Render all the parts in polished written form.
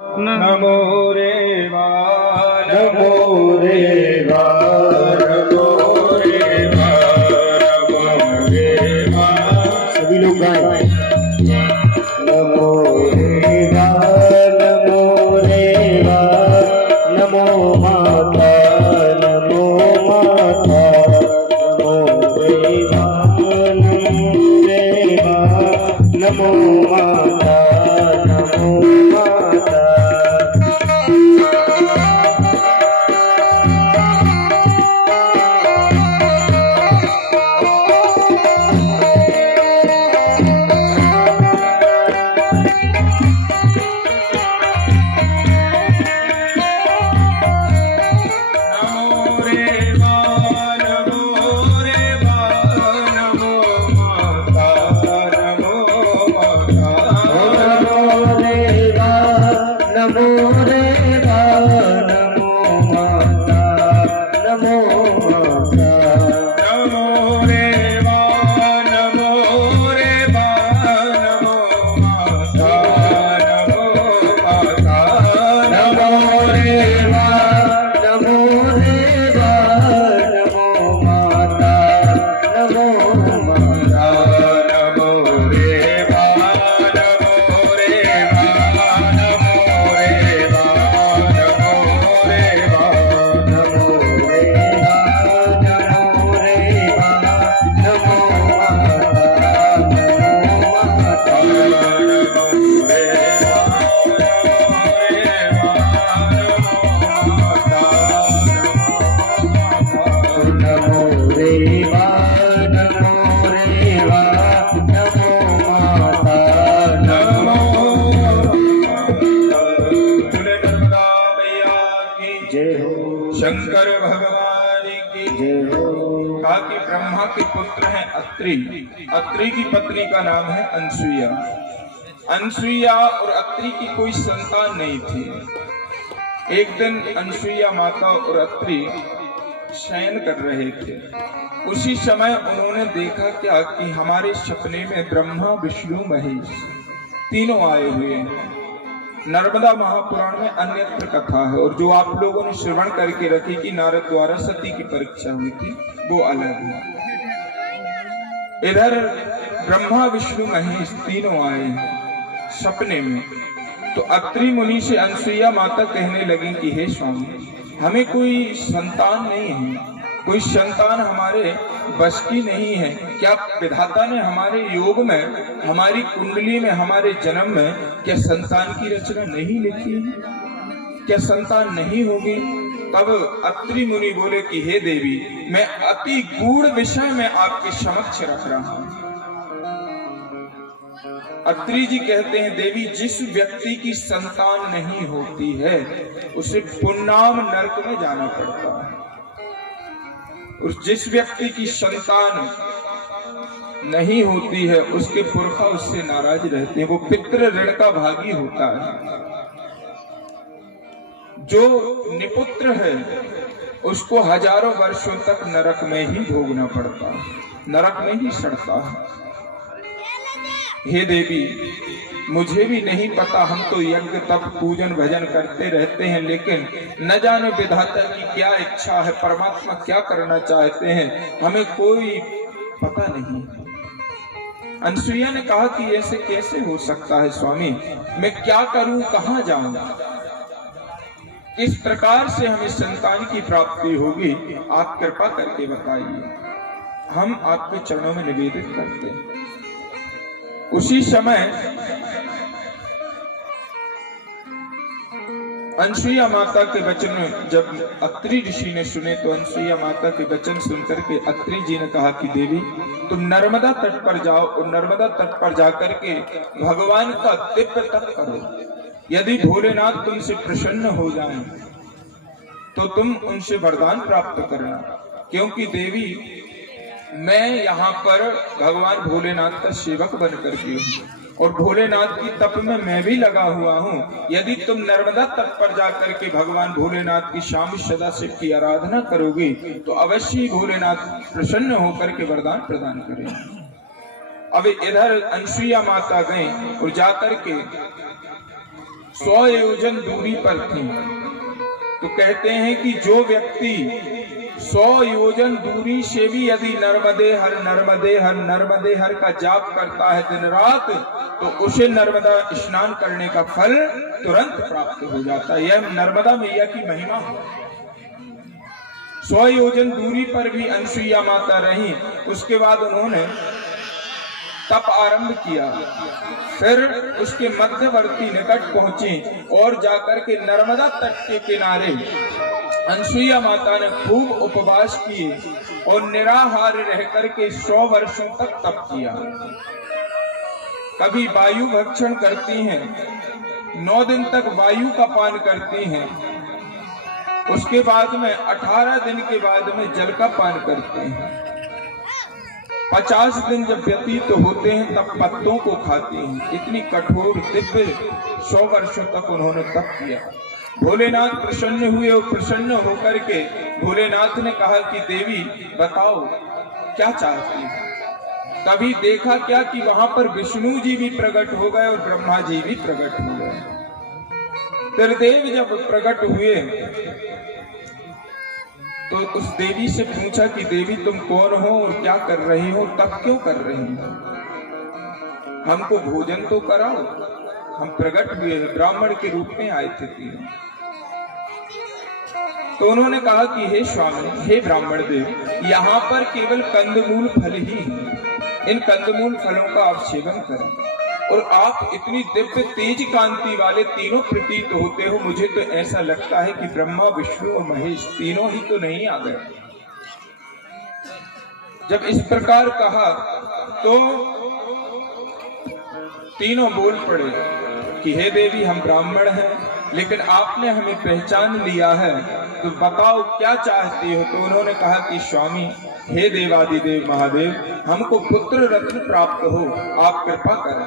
नमो रे वा नमो रे वा नमो रे वा नमो रे वा। सभी लोग गाएं। नमो रे वा नमो रे वा नमो माता नमो माता नमो रे वा नमो माता नमो माता। शंकर भगवान की कहा कि ब्रह्मा के पुत्र हैं अत्रि। अत्रि की पत्नी का नाम है अनसुईया। अनसुईया और अत्रि की कोई संतान नहीं थी। एक दिन अनसुईया माता और अत्रि शयन कर रहे थे। उसी समय उन्होंने देखा क्या कि हमारे सपने में ब्रह्मा विष्णु महेश तीनों आए हुए हैं। नर्मदा महापुराण में अन्यत्र कथा है और जो आप लोगों ने श्रवण करके रखी कि नारद द्वारा सती की परीक्षा हुई थी वो अलग है। इधर ब्रह्मा विष्णु महेश तीनों आए हैं सपने में। तो अत्रि मुनि से अनसुईया माता कहने लगी कि हे स्वामी, हमें कोई संतान नहीं है, कोई संतान हमारे बस की नहीं है। क्या विधाता ने हमारे योग में, हमारी कुंडली में, हमारे जन्म में क्या संतान की रचना नहीं लिखी है? क्या संतान नहीं होगी? तब अत्रि मुनि बोले कि हे देवी, मैं अति गूढ़ विषय में आपके समक्ष रख रहा हूं। अत्रि जी कहते हैं, देवी, जिस व्यक्ति की संतान नहीं होती है उसे पुन्नाम नरक में जाना पड़ता है। और जिस व्यक्ति की संतान नहीं होती है उसके पुरखा उससे नाराज रहते हैं, वो पितृ ऋण का भागी होता है। जो निपुत्र है उसको हजारों वर्षों तक नरक में ही भोगना पड़ता है, नरक में ही सड़ता है। हे देवी, मुझे भी नहीं पता, हम तो यज्ञ तप पूजन भजन करते रहते हैं, लेकिन न जाने विधाता की क्या इच्छा है, परमात्मा क्या करना चाहते हैं, हमें कोई पता नहीं। अनसुईया ने कहा कि ऐसे कैसे हो सकता है स्वामी, मैं क्या करूं, कहां जाऊं, किस प्रकार से हमें संतान की प्राप्ति होगी, आप कृपा करके बताइए, हम आपके चरणों में निवेदित करते हैं। उसी समय अनसुईया माता के वचन जब अत्रि ऋषि ने सुने तो अनसुईया माता के वचन सुनकर के अत्रि जी ने कहा कि देवी, तुम नर्मदा तट पर जाओ और नर्मदा तट पर जाकर के भगवान का दिव्य तप करो। यदि भोलेनाथ तुमसे प्रसन्न हो जाएं तो तुम उनसे वरदान प्राप्त करना, क्योंकि देवी मैं यहाँ पर भगवान भोलेनाथ का सेवक बनकर के हूँ और भोलेनाथ की तप में मैं भी लगा हुआ हूँ। यदि तुम नर्मदा तट पर जाकर के भगवान भोलेनाथ की शाम सदाशिव की आराधना करोगे तो अवश्य ही भोलेनाथ प्रसन्न होकर के वरदान प्रदान करेंगे। अब इधर अनसुईया माता गई और जाकर के 100 योजन दूरी पर थी। तो कहते हैं कि जो व्यक्ति 100 योजन दूरी से भी यदि नर्मदे हर नर्मदे हर नर्मदे हर का जाप करता है दिन रात, तो उसे नर्मदा स्नान करने का फल तुरंत प्राप्त हो जाता है। यह नर्मदा मैया की महिमा है। 100 योजन दूरी पर भी अनसुईया माता रही। उसके बाद उन्होंने तप आरंभ किया, फिर उसके मध्यवर्ती निकट पहुंचे और जाकर के नर्मदा तट के किनारे अनसुईया माता ने खूब उपवास किए और निराहार रह करके 100 वर्षों तक तप किया। कभी वायु भक्षण करती हैं, 9 दिन तक वायु का पान करती हैं। उसके बाद में 18 दिन के बाद में जल का पान करते हैं। 50 दिन जब व्यतीत होते हैं तब पत्तों को खाते हैं। इतनी कठोर दिव्य 100 वर्षों तक उन्होंने तप किया। भोलेनाथ प्रसन्न हुए और प्रसन्न होकर के भोलेनाथ ने कहा कि देवी बताओ क्या चाहती है। तभी देखा क्या कि वहां पर विष्णु जी भी प्रकट हो गए और ब्रह्मा जी भी प्रकट हो गए। त्रिदेव जब प्रकट हुए तो उस देवी से पूछा कि देवी तुम कौन हो और क्या कर रही हो, तब क्यों कर रही हो, हमको भोजन तो कराओ, हम प्रकट हुए ब्राह्मण के रूप में आए थे तीनों। तो उन्होंने कहा कि हे स्वामी, हे ब्राह्मण देव, यहाँ पर केवल कंदमूल फल ही है, इन कंदमूल फलों का आप सेवन करें। और आप इतनी दिव्य तेज कांति वाले तीनों प्रतीत होते हो, मुझे तो ऐसा लगता है कि ब्रह्मा विष्णु और महेश तीनों ही तो नहीं आ गए। जब इस प्रकार कहा तो तीनों बोल पड़े कि हे देवी, हम ब्राह्मण हैं लेकिन आपने हमें पहचान लिया है, तो बताओ क्या चाहती हो। तो उन्होंने कहा कि स्वामी, हे देवादिदेव महादेव, हमको पुत्र रत्न प्राप्त हो, आप कृपा करें।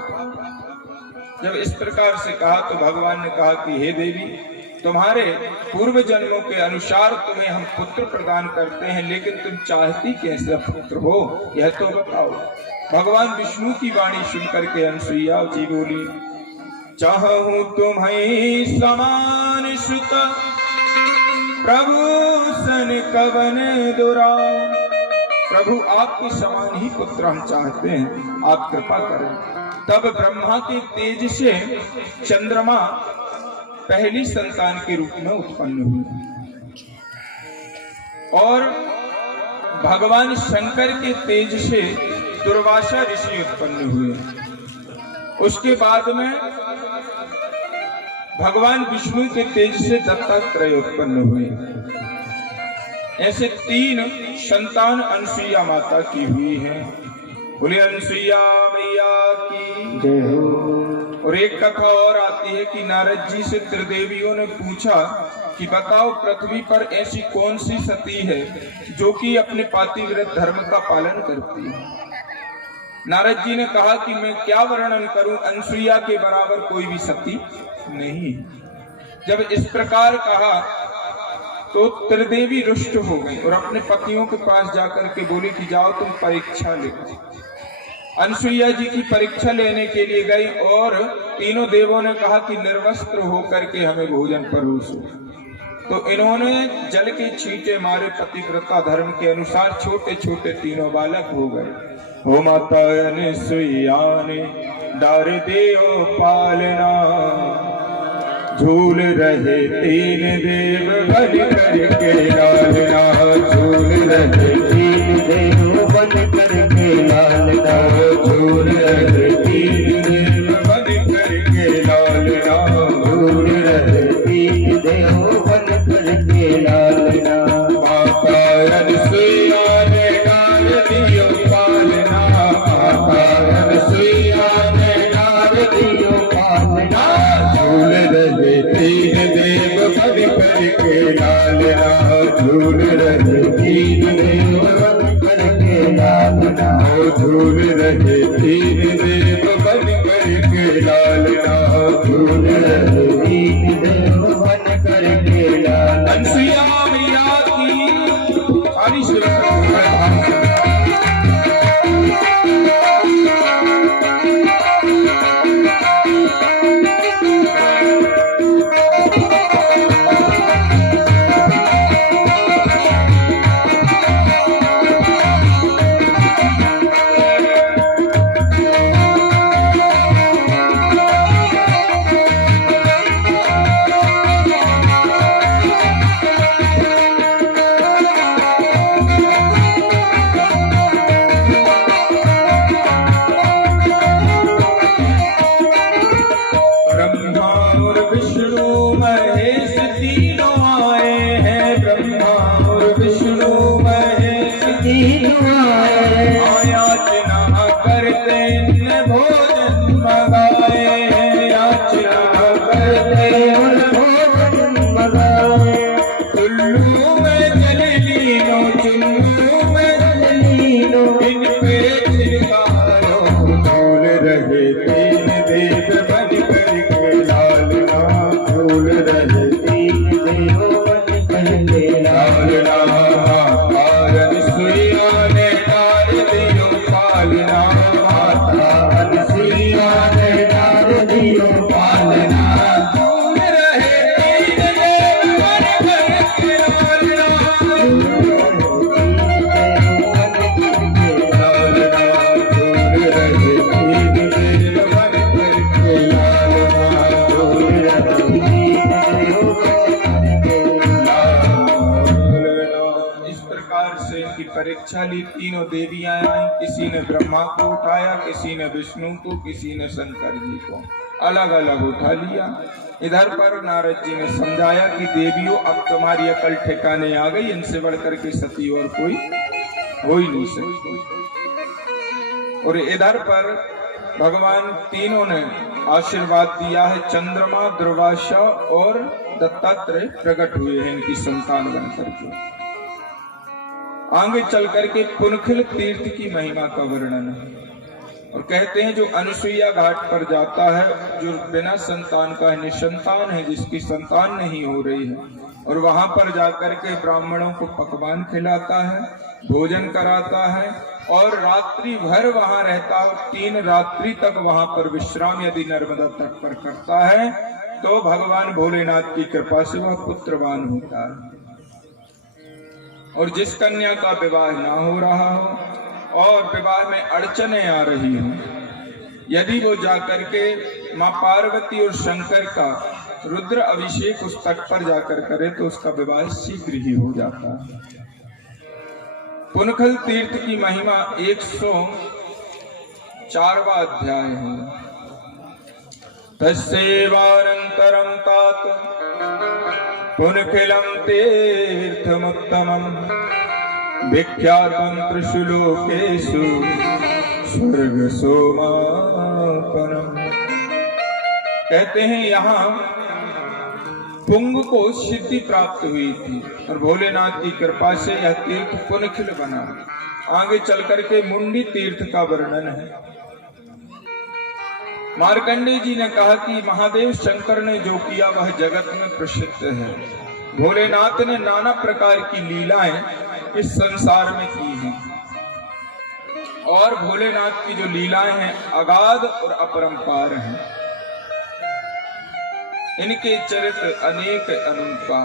जब इस प्रकार से कहा तो भगवान ने कहा कि हे देवी, तुम्हारे पूर्व जन्मों के अनुसार तुम्हें हम पुत्र प्रदान करते हैं, लेकिन तुम चाहती कैसे पुत्र हो यह तो बताओ। भगवान विष्णु की वाणी सुनकर के अनसुईया जी बोली, चाहूं तुम्हें समान सुत प्रभु सन कवन दुरा। प्रभु आपके समान ही पुत्र हम चाहते हैं, आप कृपा करें। तब ब्रह्मा के तेज से चंद्रमा पहली संतान के रूप में उत्पन्न हुए और भगवान शंकर के तेज से दुर्वासा ऋषि उत्पन्न हुए। उसके बाद में भगवान विष्णु के तेज से दत्तात्रेय उत्पन्न हुए। ऐसे 3 संतान अनसुईया माता की हुई है। बोले अनसुईया मैया की जय हो। और एक कथा और आती है कि नारद जी से त्रिदेवियों ने पूछा कि बताओ पृथ्वी पर ऐसी कौन सी सती है जो कि अपने पातिव्रत धर्म का पालन करती है। नारद जी ने कहा कि मैं क्या वर्णन करूं, अनसुईया के बराबर कोई भी सती नहीं। जब इस प्रकार कहा तो त्रिदेवी रुष्ट हो गई और अपने पतियों के पास जाकर के बोली कि जाओ तुम परीक्षा ले। अनसुईया जी की परीक्षा लेने के लिए गई और तीनों देवों ने कहा कि निर्वस्त्र होकर के हमें भोजन परोसो। तो इन्होंने जल के छींटे मारे, पतिव्रता धर्म के अनुसार छोटे छोटे तीनों बालक हो गए। हो माता अनसुईया ने डार दियो पालना, झूल रहे 3 देव बन करके लालना। झूल रहे 3 देव बन करके लालना। झूल रहे 3 देव बन करके लालना। झूल रहे 3 देव बन करके लालना। माता अनसुईया ने डाल दियो पालना। माता अनसुईया ने डाल दियो पालना। झूल रहे 3 देव बन करके लालना। झूल रहे 3 देव बन करके लालना। झूल रहे 3 देव परीक्षा ली। तीनों देवियां आई, किसी ने ब्रह्मा को उठाया, किसी ने विष्णु को, किसी ने शंकर जी को, अलग अलग उठा लिया। इधर पर नारद जी ने समझाया कि देवियों अब तुम्हारी अकल ठिकाने आ गई, इनसे बढ़कर के सती और कोई हो ही नहीं सकती। और इधर पर भगवान तीनों ने आशीर्वाद दिया है। चंद्रमा, दुर्वासा और दत्तात्रेय प्रकट हुए हैं इनकी संतान बनकर के। आगे चल करके पुनखिल तीर्थ की महिमा का वर्णन है। और कहते हैं जो अनसुईया घाट पर जाता है, जो बिना संतान का है, निसंतान है, जिसकी संतान नहीं हो रही है, और वहां पर जाकर के ब्राह्मणों को पकवान खिलाता है, भोजन कराता है और रात्रि भर वहां रहता है, 3 रात्रि तक वहां पर विश्राम यदि नर्मदा तट पर करता है, तो भगवान भोलेनाथ की कृपा से वह पुत्रवान होता है। और जिस कन्या का विवाह ना हो रहा हो और विवाह में अड़चने आ रही हो, यदि वो जाकर के माँ पार्वती और शंकर का रुद्र अभिषेक उस तट पर जाकर करे तो उसका विवाह शीघ्र ही हो जाता है। पुनखल तीर्थ की महिमा 104वां अध्याय है। तस्सेवानन्तरं तात पुनखिलं तीर्थमुत्तमं विख्यातं त्रिषु लोकेषु स्वर्गसोमापनम्। कहते हैं यहाँ पुंग को सिद्धि प्राप्त हुई थी और भोलेनाथ की कृपा से यह तीर्थ पुनखिल बना। आगे चल करके मुंडी तीर्थ का वर्णन है। मार्कंडेय जी ने कहा कि महादेव शंकर ने जो किया वह जगत में प्रसिद्ध है। भोलेनाथ ने नाना प्रकार की लीलाएं इस संसार में की हैं और भोलेनाथ की जो लीलाएं हैं अगाध और अपरंपार हैं। इनके चरित्र अनेक अनंता,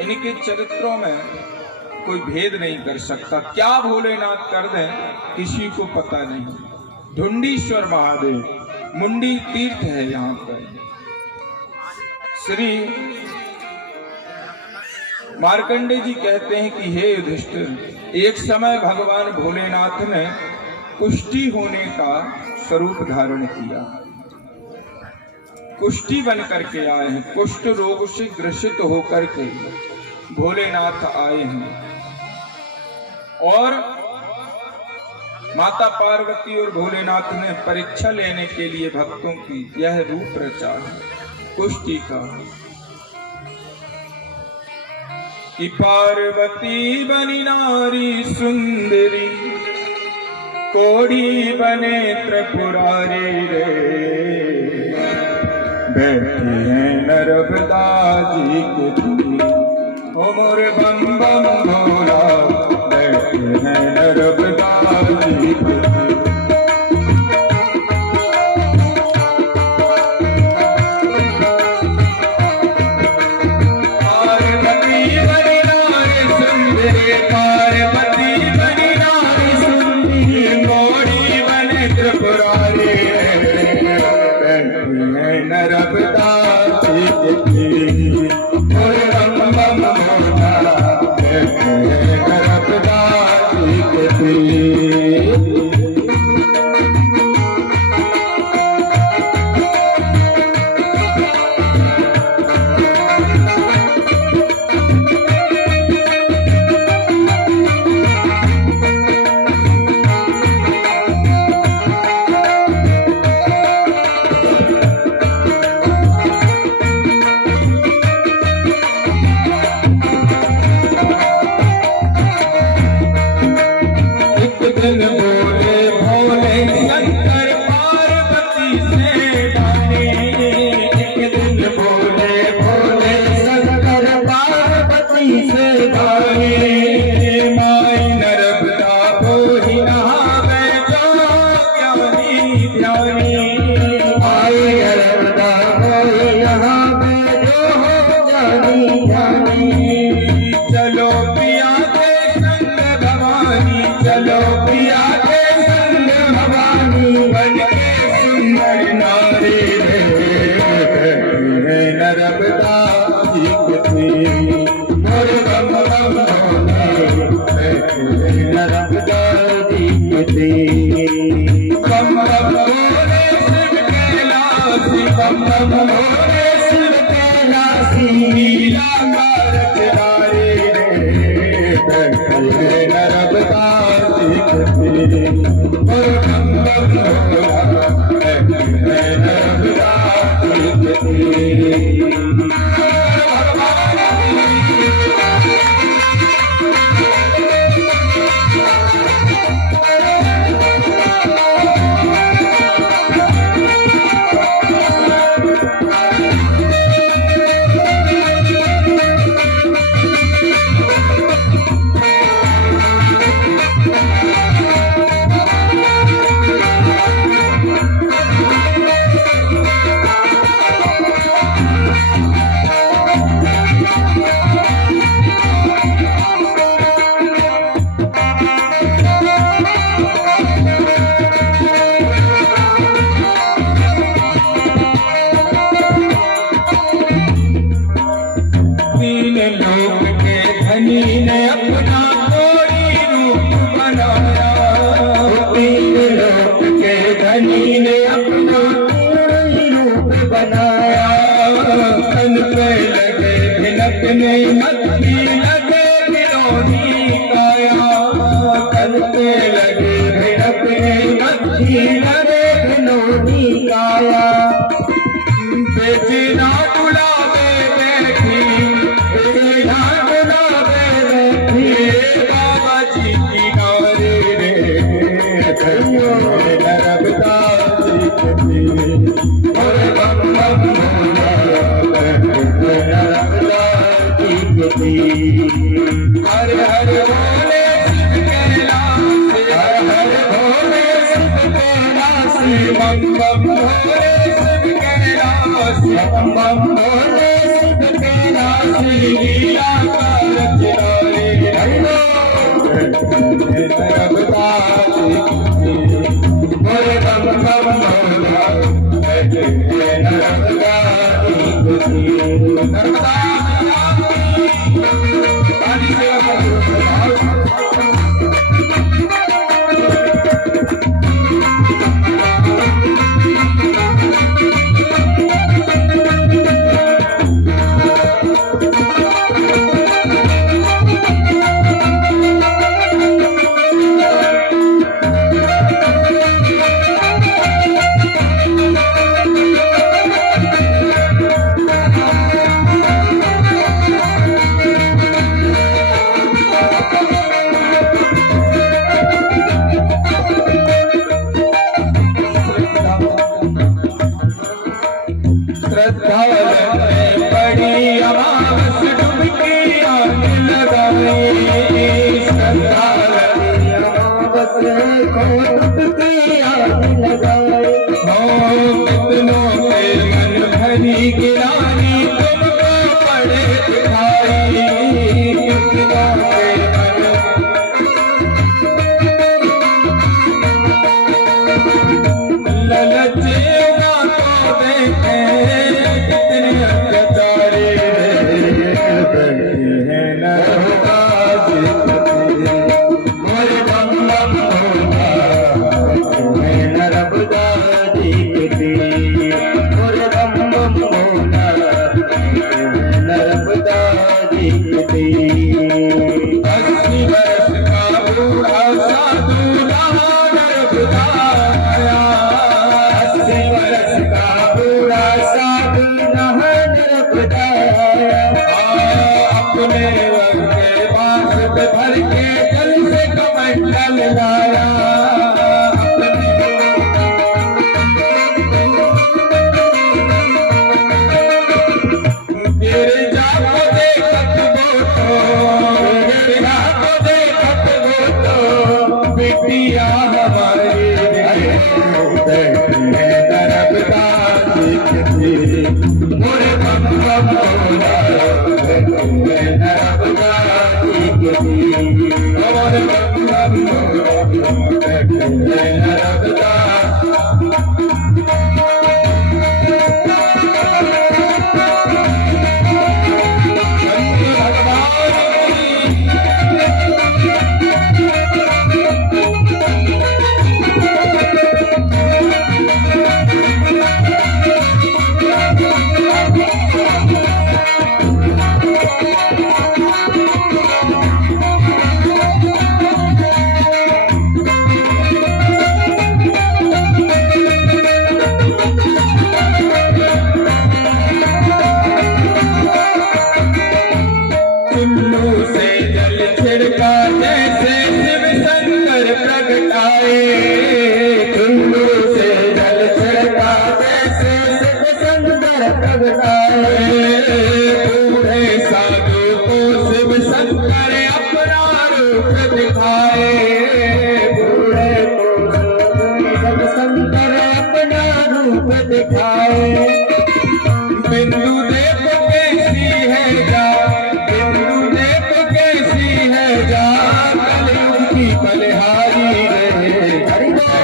इनके चरित्रों में कोई भेद नहीं कर सकता। क्या भोलेनाथ कर दें किसी को पता नहीं। ढुंडीश्वर महादेव मुंडी तीर्थ है यहाँ पर। श्री मार्कंडेय जी कहते हैं कि हे युधिष्ठिर, एक समय भगवान भोलेनाथ ने कुष्ठी होने का स्वरूप धारण किया, कुष्ठी बन करके आए हैं। कुष्ठ रोग से ग्रसित होकर के भोलेनाथ आए हैं और माता पार्वती और भोलेनाथ ने परीक्षा लेने के लिए भक्तों की यह रूप रचा है कुष्ठी का। कि पार्वती बनी नारी सुंदरी, कोड़ी बने त्रिपुरारी रे, बैठी हैं नर्मदा जी के तीर, ओ मोर बम बम भोला, बैठी हैं नर्मदा जी के तीर। पार्वती बनी नारी सुंदरी, कोड़ी बने त्रिपुरारी रे, बैठी हैं नर्मदा जी के तीर, मोर बम बम भोला, बैठी हैं नर्मदा जी के तीर। चलो पिया के संग भवानी, चलो पिया के संग भवानी, बन के सुंदर नारी रे, है नर्मदा जी के तीर, मोर बम बम भोले, अंगार खिलारी रे धरती नर्मदा सीखती और बम बम भोला नर्मदा सीखती। लोक के धनी ने अपना कोई रूप बनाया, तीन लोक के धनी ने अपना कोई रूप बनाया। तन पे लगे भिनकने मत्ती लगे विरोधी काया, तन पे लगे भिनकने मत्ती लगे विरोधी काया। बेचना डुलावे बैठी बाबा जी की नारे रे नर्मदा सीखती और बम बम नर्मदा सीखती। हर हर भोले शिव कैलाश, हर हर भोले शिव कैलाश, बम बम भोले शिव कैलाश, बम बम भोले शिव कैलाश। लीला नर्मदा सीखती और बम बम भोला नर्मदा सीखती। नर्मदा पानी सेवा श्रद्धा में बड़ी अमावस डुबकी आने लगाई, श्रद्धा में अमावस को डुबकी आने लगाई। कितनों के मन भरी गिरानी तुमको पड़े दिखाई, कितनों के मन ललचेगा तो देखे कितने अत्याचारी करते हैं नर्मदा सीखती और बम बम भोला नर्मदा सीखती और बम बम भोला नर्मदा सीखती। 80 वर्ष का बूढ़ा साधु रहा नर्मदा आया, 80 वर्ष का बूढ़ा साधु रहा नर्मदा आया। अपने रंग के बांस पे भर के जल से कमंडल लाया, गिरजा को देखत वो तो, गिरजा को देखत वो तो, बिटिया हमारी नर्मदा सीखती और बम बम भोला नर्मदा सीखती और बम बम भोला बूढ़े साधु को शिव शंकर अपना रूप दिखाए, बूढ़े को शिव शंकर अपना रूप दिखाए। बिंदु देव कैसी है जान, बिंदु देव कैसी है जान, कलयुग की बलिहारी रहे। नर्मदा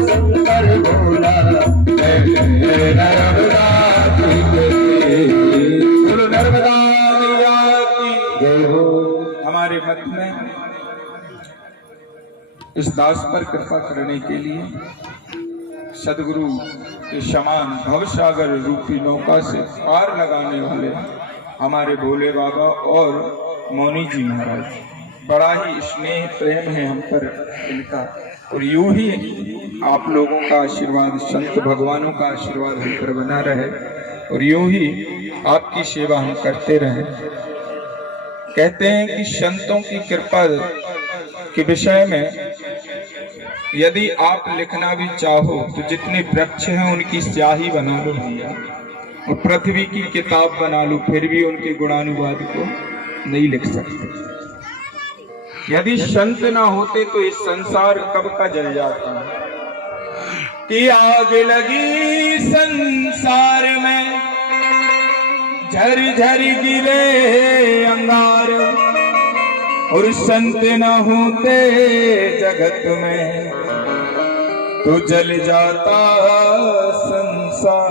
शंकर भोला बोलो नर्मदा मैया की जय हो। हमारे मत में इस दास पर कृपा करने के लिए सदगुरु के समान भवसागर रूपी नौका से पार लगाने वाले हमारे भोले बाबा और मौनी जी महाराज, बड़ा ही स्नेह प्रेम है हम पर इनका। और यूं ही आप लोगों का आशीर्वाद, संत भगवानों का आशीर्वाद हम पर बना रहे और यूं ही आपकी सेवा हम करते रहे। कहते हैं कि संतों की कृपा के विषय में यदि आप लिखना भी चाहो तो जितने वृक्ष हैं उनकी स्याही बना लो भैया, और पृथ्वी की किताब बना लो, फिर भी उनके गुणानुवाद को नहीं लिख सकते। यदि संत ना होते तो इस संसार कब का जल जाता। कि आग लगी संसार में, झर झर गिरे अंगार, और संत न होते जगत में तो जल जाता संसार।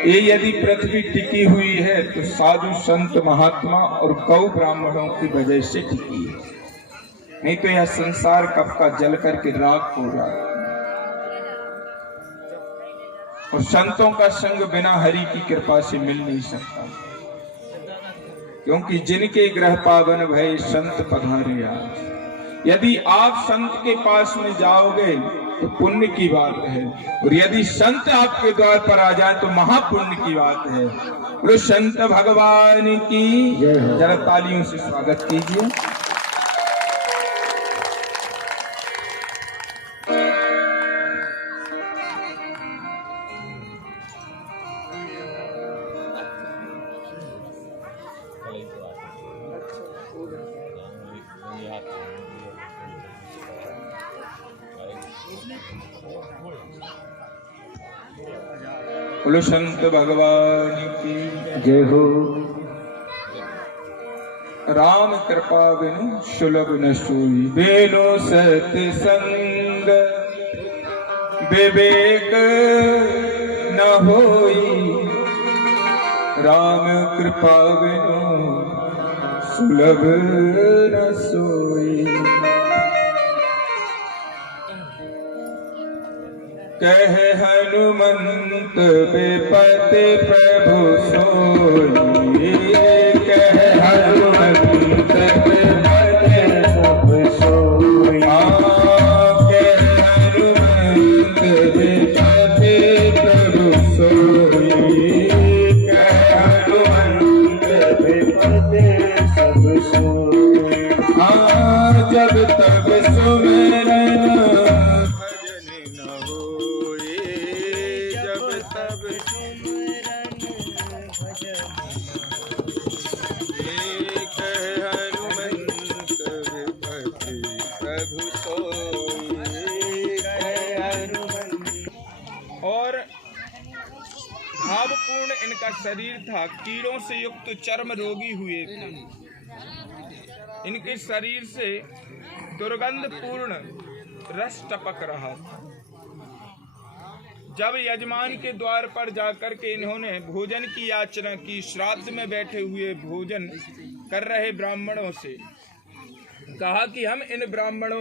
ये यदि पृथ्वी टिकी हुई है तो साधु संत महात्मा और गौ ब्राह्मणों की वजह से टिकी है, नहीं तो यह संसार कब का जल करके राख हो जाए। और संतों का संग बिना हरि की कृपा से मिल नहीं सकता, क्योंकि जिनके ग्रह पावन भय संत पधारे आज। यदि आप संत के पास में जाओगे तो पुण्य की बात है, और यदि संत आपके द्वार पर आ जाए तो महापुण्य की बात है। बोलो संत भगवान की जरा तालियों से स्वागत कीजिए। बोलो संत भगवान की जय हो। राम कृपा बिनु सुलभ न सोई, बेनो सत्संग विवेक न होई, राम कृपा बिनु सुलभ न सोई। कह हनुमंत बेपत प्रभु सोई, कह हनुमंत बेपत सब सोई, कह हनुमंत बेपत प्रभु सोई, कह हनुमंत बेपत सब सोई। जब तब सुमिरन और भावपूर्ण इनका शरीर था, कीड़ों से युक्त चर्म रोगी हुए थे। इनके शरीर से दुर्गंध पूर्ण रस टपक रहा था। जब यजमान के द्वार पर जाकर के इन्होंने भोजन की याचना की, श्राद्ध में बैठे हुए भोजन कर रहे ब्राह्मणों से कहा कि हम इन ब्राह्मणों